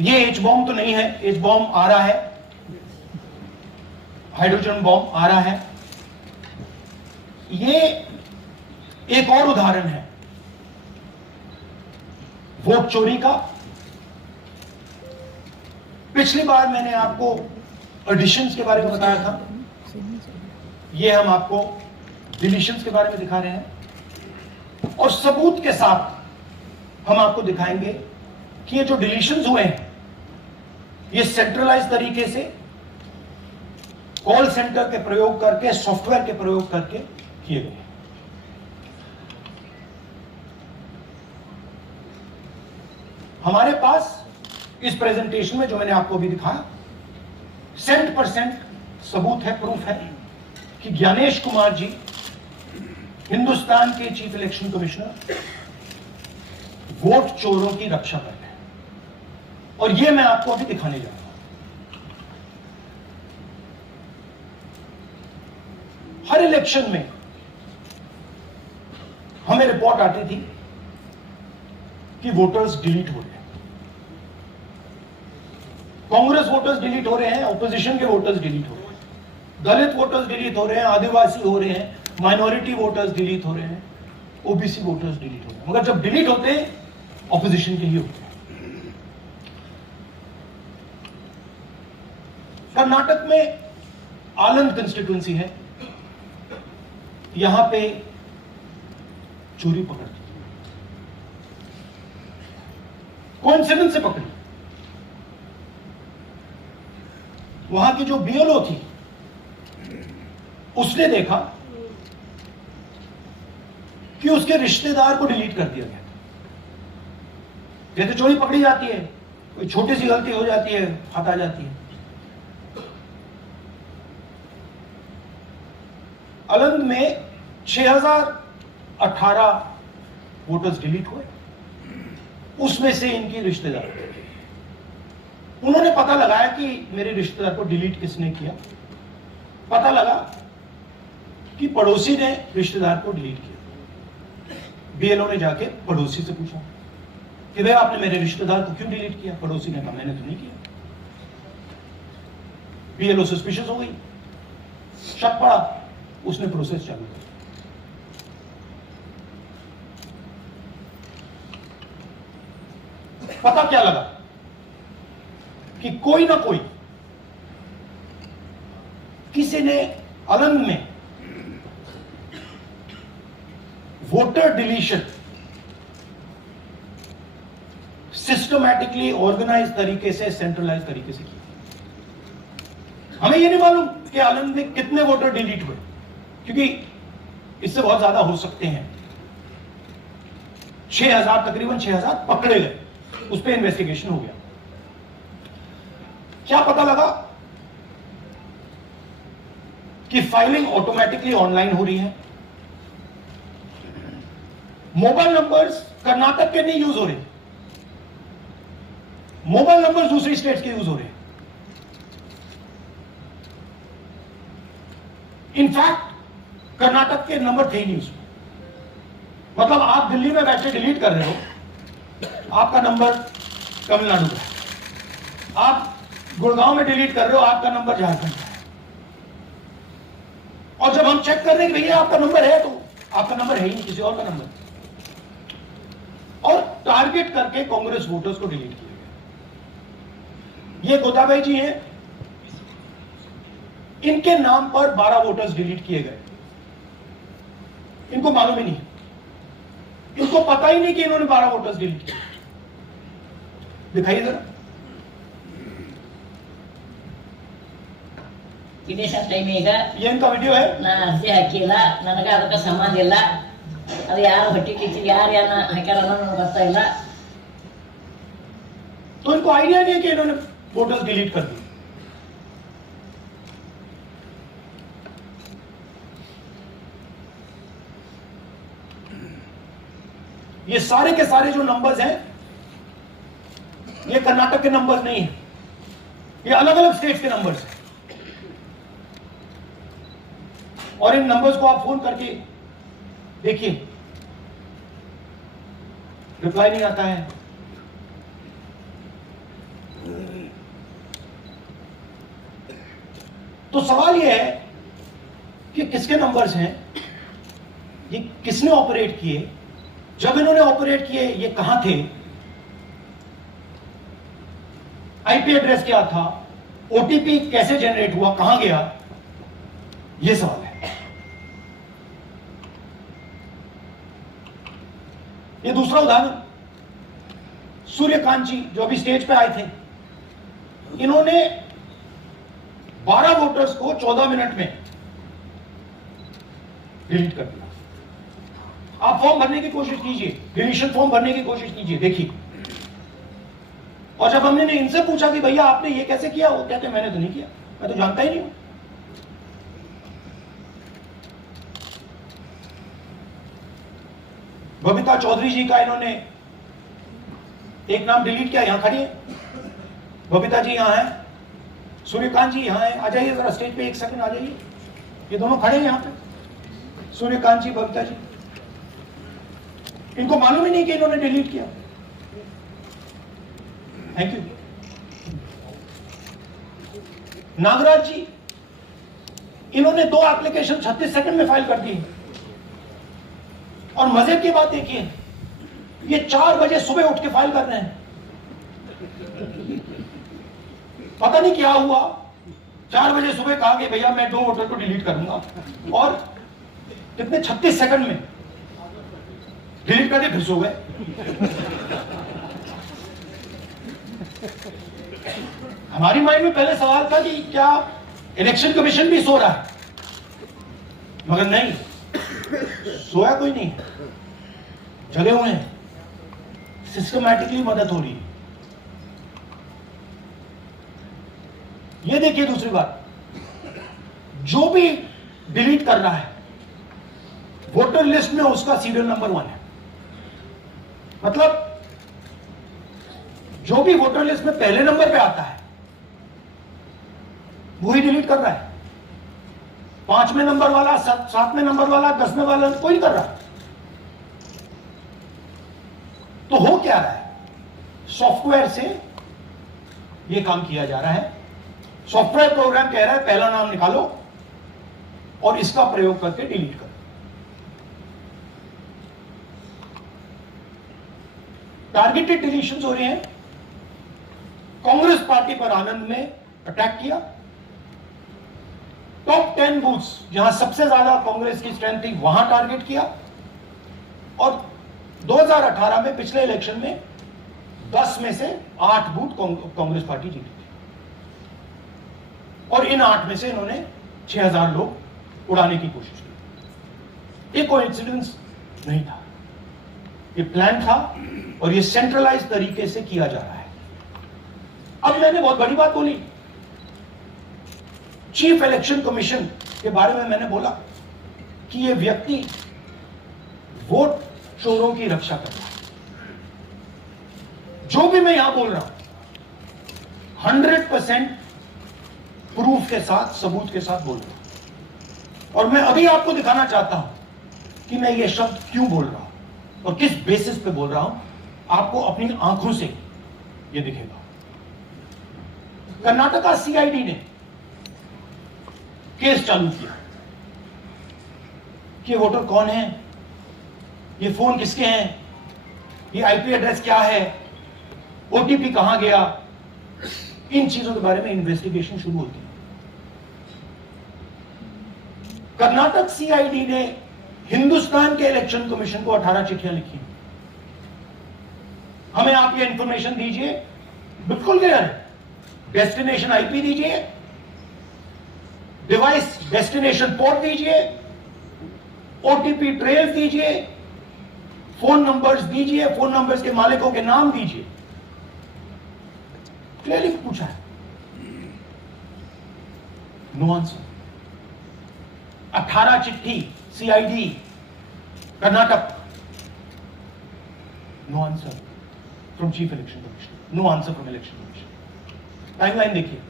ये H bomb तो नहीं है, एच बॉम्ब आ रहा है, हाइड्रोजन बॉम्ब आ रहा है। ये एक और उदाहरण है वोट चोरी का। पिछली बार मैंने आपको एडिशंस के बारे में बताया था, ये हम आपको डिलीशंस के बारे में दिखा रहे हैं और सबूत के साथ हम आपको दिखाएंगे कि ये जो डिलीशंस हुए हैं ये सेंट्रलाइज तरीके से कॉल सेंटर के प्रयोग करके, सॉफ्टवेयर के प्रयोग करके किए गए। हमारे पास इस प्रेजेंटेशन में जो मैंने आपको अभी दिखाया 100% सबूत है, प्रूफ है कि ज्ञानेश कुमार जी हिंदुस्तान के चीफ इलेक्शन कमिश्नर वोट चोरों की रक्षा कर रहे हैं और यह मैं आपको अभी दिखाने जा रहा हूं। हर इलेक्शन में हमें रिपोर्ट आती थी कि वोटर्स डिलीट हो रहे हैं, कांग्रेस वोटर्स डिलीट हो रहे हैं, ऑपोजिशन के वोटर्स डिलीट हो रहे हैं, दलित वोटर्स डिलीट हो रहे हैं, आदिवासी हो रहे हैं, माइनॉरिटी वोटर्स डिलीट हो रहे हैं, ओबीसी वोटर्स डिलीट हो रहे हैं। मगर जब डिलीट होते हैं ऑपोजिशन के ही होते हैं। कर्नाटक में आनंद कंस्टिट्यूएंसी है, यहां पे चोरी पकड़ दी, कोइंसिडेंस से पकड़ी। वहां की जो बीएलओ थी उसने देखा कि उसके रिश्तेदार को डिलीट कर दिया गया। जैसे चोरी पकड़ी जाती है, कोई छोटी सी गलती हो जाती है, हाथ आ जाती है। अलंग में 6018 वोटर्स डिलीट हुए, उसमें से इनकी रिश्तेदार। उन्होंने पता लगाया कि मेरे रिश्तेदार को डिलीट किसने किया। पता लगा कि पड़ोसी ने रिश्तेदार को डिलीट किया। बीएलओ ने जाके पड़ोसी से पूछा कि भाई आपने मेरे रिश्तेदार को क्यों डिलीट किया? पड़ोसी ने कहा मैंने तो नहीं किया। बीएलओ सस्पिशियस हो गई, शक पड़ा, उसने प्रोसेस चालू कर। पता क्या लगा कि कोई ना कोई किसी ने अलंग में वोटर डिलीशन सिस्टमैटिकली ऑर्गेनाइज तरीके से, सेंट्रलाइज तरीके से किया। हमें यह नहीं मालूम कि अलंग में कितने वोटर डिलीट हुए, क्योंकि इससे बहुत ज्यादा हो सकते हैं। 6000, तकरीबन 6000 पकड़े गए, उस पर इन्वेस्टिगेशन हो गया। क्या पता लगा कि फाइलिंग ऑटोमेटिकली ऑनलाइन हो रही है। मोबाइल नंबर्स कर्नाटक के नहीं यूज हो रहे, मोबाइल नंबर्स दूसरी स्टेट्स के यूज हो रहे हैं। इनफैक्ट कर्नाटक के नंबर थे ही नहीं उसमें। मतलब आप दिल्ली में बैठे डिलीट कर रहे हो, आपका नंबर तमिलनाडु का है। आप गुड़गांव में डिलीट कर रहे हो, आपका नंबर झारखंड का है। और जब हम चेक कर रहे हैं कि भैया आपका नंबर है, तो आपका नंबर है ही नहीं, किसी और का नंबर। और टारगेट करके कांग्रेस वोटर्स को डिलीट किया गया। ये गोताबाई जी हैं, इनके नाम पर 12 वोटर्स डिलीट किए गए। इनको मालूम ही नहीं, इनको पता ही नहीं कि इन्होंने 12 वोटर्स डिलीट किए। दिखाइए जरा। ಟೈಮ್ ಈಗ ये इनका वीडियो है। ನಾ ಅರ್ಜಿ ಹಾಕಿಲ್ಲ, ನನಗೆ ಅದಕ್ಕೆ ಸಂಬಂಧ ಇಲ್ಲ, ಅದು ಯಾರು ಹೊಟ್ಟಿ ಕಿಚ್ಚಿ ಯಾರು ಯಾರನ್ನ ಹಾಕ್ಯಾರ ಅನ್ನೋದು ಗೊತ್ತಾಗಿಲ್ಲ। तो इनको आइडिया नहीं है कि इन्होंने वोटर्स डिलीट कर दिए। ये सारे के सारे जो नंबर्स हैं ये कर्नाटक के नंबर्स नहीं है, ये अलग अलग स्टेट्स के नंबर्स हैं। और इन नंबर्स को आप फोन करके देखिए, रिप्लाई नहीं आता है। तो सवाल यह है कि किसके नंबर्स हैं, ये किसने ऑपरेट किए, जब इन्होंने ऑपरेट किए ये कहां थे, आईपी एड्रेस क्या था, ओटीपी कैसे जनरेट हुआ, कहां गया, ये सवाल है। ये दूसरा उदाहरण, सूर्यकांत जी जो अभी स्टेज पे आए थे, इन्होंने 12 वोटर्स को 14 मिनट में डिलीट कर दिया। आप फॉर्म भरने की कोशिश कीजिए, डिलीशन फॉर्म भरने की कोशिश कीजिए, देखिए। और जब हमने इनसे पूछा कि भैया आपने ये कैसे किया, वो कहते मैंने तो नहीं किया, मैं तो जानता ही नहीं हूं। बबीता चौधरी जी का इन्होंने एक नाम डिलीट किया, यहां खड़ी है बबीता जी, यहां है, सूर्यकांत जी यहां है, आ जाइए जरा स्टेज पे, एक सेकंड आ जाइए, ये दोनों खड़े हैं यहां पे, सूर्यकांत जी, बबीता जी। इनको मालूम ही नहीं कि इन्होंने डिलीट किया। Thank you. नागराज जी, इन्होंने 2 एप्लीकेशन 36 सेकंड में फाइल कर दी। और मजे की बात देखिए, ये 4 बजे सुबह उठ के फाइल कर रहे हैं। पता नहीं क्या हुआ, 4 बजे सुबह कहा कि भैया मैं 2 वोटर को डिलीट करूंगा, और कितने 36 सेकंड में डिलीट करके फिर सो गए। हमारी माइंड में पहले सवाल था कि क्या इलेक्शन कमीशन भी सो रहा है, मगर नहीं, सोया कोई नहीं, जगे हुए हैं, सिस्टमैटिकली मदद हो रही है। ये देखिए दूसरी बात, जो भी डिलीट कर रहा है वोटर लिस्ट में उसका सीरियल नंबर 1 है। मतलब जो भी वोटर लिस्ट में पहले नंबर पे आता है वही डिलीट कर रहा है। 5वें नंबर वाला, 7वें नंबर वाला, 10वें वाला कोई नहीं कर रहा। तो हो क्या रहा है, सॉफ्टवेयर से यह काम किया जा रहा है। सॉफ्टवेयर प्रोग्राम कह रहा है पहला नाम निकालो और इसका प्रयोग करके डिलीट करो। टारगेटेड डिलीशंस हो रहे हैं। कांग्रेस पार्टी पर आनंद ने अटैक किया। टॉप 10 बूथ्स जहां सबसे ज्यादा कांग्रेस की स्ट्रेंथ थी वहां टारगेट किया। और 2018 में पिछले इलेक्शन में 10 में से 8 बूथ कांग्रेस पार्टी जीती थी, और इन 8 में से इन्होंने 6000 लोग उड़ाने की कोशिश की। ये कोइंसिडेंस नहीं था, ये प्लान था, और ये सेंट्रलाइज तरीके से किया जा रहा है। अब मैंने बहुत बड़ी बात बोली, चीफ इलेक्शन कमीशन के बारे में मैंने बोला कि ये व्यक्ति वोट चोरों की रक्षा कर रहा है। जो भी मैं यहां बोल रहा हूं 100% प्रूफ के साथ, सबूत के साथ बोल रहा हूं, और मैं अभी आपको दिखाना चाहता हूं कि मैं ये शब्द क्यों बोल रहा हूं और किस बेसिस पे बोल रहा हूं। आपको अपनी आंखों से ये दिखेगा। कर्नाटका सीआईडी ने केस चालू किया कि वोटर कौन है, ये फोन किसके हैं, ये आईपी एड्रेस क्या है, ओटीपी कहां गया, इन चीजों के बारे में इन्वेस्टिगेशन शुरू होती है। कर्नाटक सीआईडी ने हिंदुस्तान के इलेक्शन कमीशन को 18 चिट्ठियां लिखी। हमें आप ये इंफॉर्मेशन दीजिए, बिल्कुल क्लियर है, डेस्टिनेशन आईपी दीजिए, डिवाइस डेस्टिनेशन पोर्ट दीजिए, ओटीपी ट्रेल दीजिए, फोन नंबर्स दीजिए, फोन नंबर्स के मालिकों के नाम दीजिए। क्लियरली पूछा है, नो आंसर। 18 चिट्ठी CID Karnataka, no answer from chief election commissioner, no answer from election commissioner. Timeline देखिए,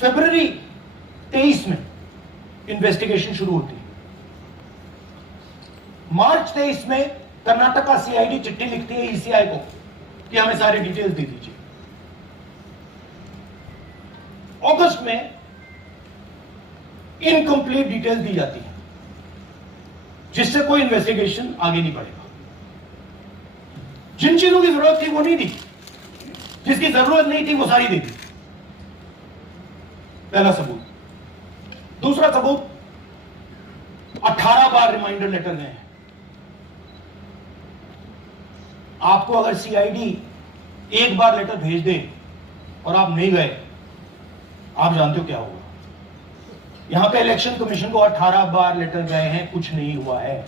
फरवरी 23 में इन्वेस्टिगेशन शुरू होती है। मार्च 23 में कर्नाटक का सीआईडी चिट्ठी लिखती है ईसीआई को कि हमें सारी डिटेल्स दे दीजिए। अगस्त में इनकंप्लीट डिटेल्स दी जाती है, जिससे कोई इन्वेस्टिगेशन आगे नहीं बढ़ेगा। जिन चीजों की जरूरत थी वो नहीं दी, जिसकी जरूरत नहीं थी वो सारी दे दी। पहला सबूत। दूसरा सबूत, 18 बार रिमाइंडर लेटर गए हैं। आपको अगर सीआईडी एक बार लेटर भेज दे और आप नहीं गए, आप जानते हो क्या होगा। यहां पे इलेक्शन कमीशन को 18 बार लेटर गए हैं, कुछ नहीं हुआ है।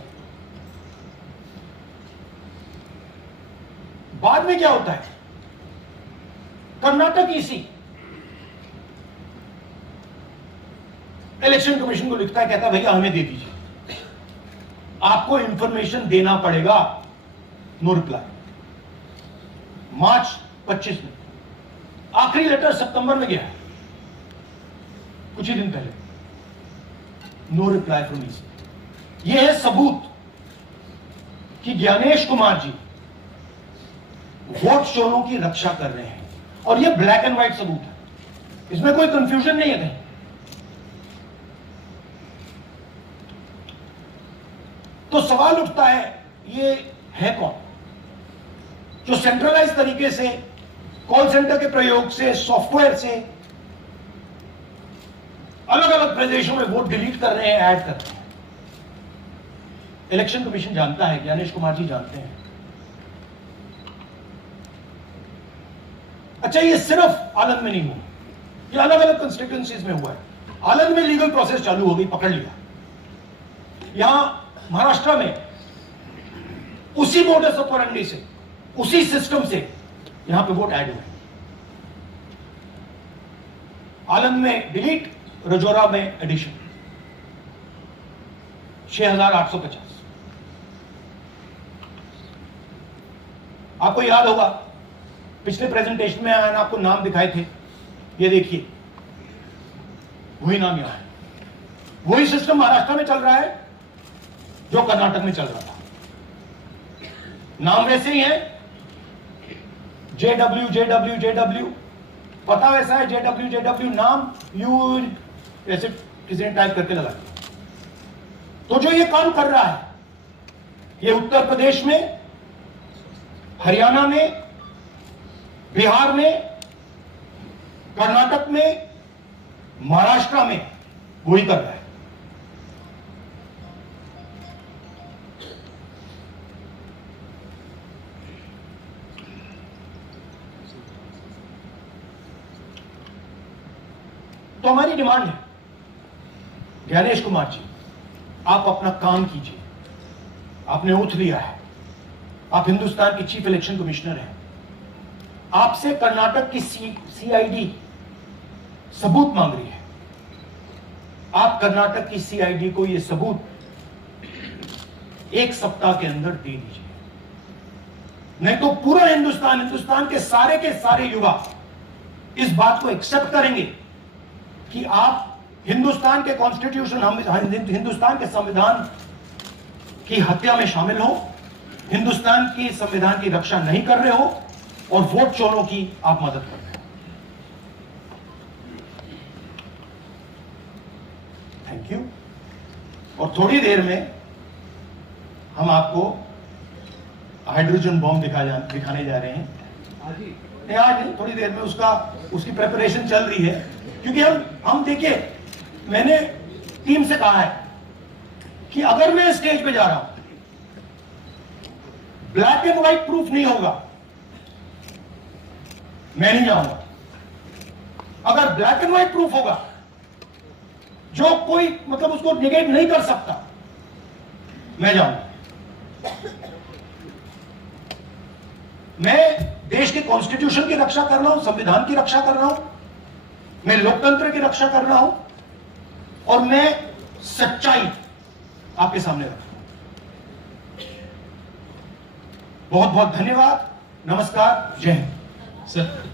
बाद में क्या होता है, कर्नाटक ईसी इलेक्शन कमीशन को लिखता है, कहता है भैया हमें दे दीजिए, आपको इंफॉर्मेशन देना पड़ेगा। No reply. मार्च 25 में आखिरी लेटर सितंबर में गया है, कुछ ही दिन पहले। No reply from EC. यह है सबूत कि ज्ञानेश कुमार जी वोट चोरों की रक्षा कर रहे हैं, और यह ब्लैक एंड व्हाइट सबूत है, इसमें कोई कंफ्यूजन नहीं है कहीं। तो सवाल उठता है, ये है कौन जो सेंट्रलाइज तरीके से कॉल सेंटर के प्रयोग से, सॉफ्टवेयर से अलग अलग प्रदेशों में वोट डिलीट कर रहे हैं, ऐड कर रहे हैं। इलेक्शन कमीशन जानता है, ज्ञानेश कुमार जी जानते हैं। अच्छा, ये सिर्फ आनंद में नहीं हुआ, ये अलग अलग कंस्टिट्यूएंसीज में हुआ है। आनंद में लीगल प्रोसेस चालू हो गई, पकड़ लिया। यहां महाराष्ट्र में उसी मोडस ऑपरेंडी से, उसी सिस्टम से यहां पे वोट ऐड हुए। आनंद में डिलीट, रजौरा में एडिशन। 6850। आपको याद होगा पिछले प्रेजेंटेशन में मैंने आपको नाम दिखाए थे, ये देखिए वही नाम यहां है। वही सिस्टम महाराष्ट्र में चल रहा है जो कर्नाटक में चल रहा था। नाम वैसे ही है, JW JW JW, पता वैसा है, JW JW नाम यू ऐसे किसी ने टाइप करके लगा दिया। तो जो ये काम कर रहा है, ये उत्तर प्रदेश में, हरियाणा में, बिहार में, कर्नाटक में, महाराष्ट्र में वही कर रहा है। तो हमारी डिमांड है, ज्ञानेश कुमार जी, आप अपना काम कीजिए। आपने ओथ लिया है, आप हिंदुस्तान के चीफ इलेक्शन कमिश्नर हैं। आपसे कर्नाटक की सीआईडी सबूत मांग रही है। आप कर्नाटक की सीआईडी को यह सबूत 1 सप्ताह के अंदर दे दीजिए, नहीं तो पूरा हिंदुस्तान के सारे युवा इस बात को एक्सेप्ट करेंगे कि आप हिंदुस्तान के कॉन्स्टिट्यूशन, हिंदुस्तान के संविधान की हत्या में शामिल हो, हिंदुस्तान की संविधान की रक्षा नहीं कर रहे हो, और वोट चोरों की आप मदद कर रहे हो। Thank you. और थोड़ी देर में हम आपको हाइड्रोजन बॉम्ब दिखाने जा रहे हैं। आज नहीं, थोड़ी देर में उसकी प्रिपरेशन चल रही है, क्योंकि हम देखिए, मैंने टीम से कहा है कि अगर मैं स्टेज पे जा रहा हूं, ब्लैक एंड व्हाइट प्रूफ नहीं होगा, मैं नहीं जाऊंगा। अगर ब्लैक एंड व्हाइट प्रूफ होगा, जो कोई मतलब उसको निगेट नहीं कर सकता, मैं जाऊंगा। मैं देश के कॉन्स्टिट्यूशन की रक्षा कर रहा हूं, संविधान की रक्षा कर रहा हूं, मैं लोकतंत्र की रक्षा कर रहा हूं, और मैं सच्चाई आपके सामने रख रहा हूं। बहुत बहुत धन्यवाद। नमस्कार। जय हिंद। सर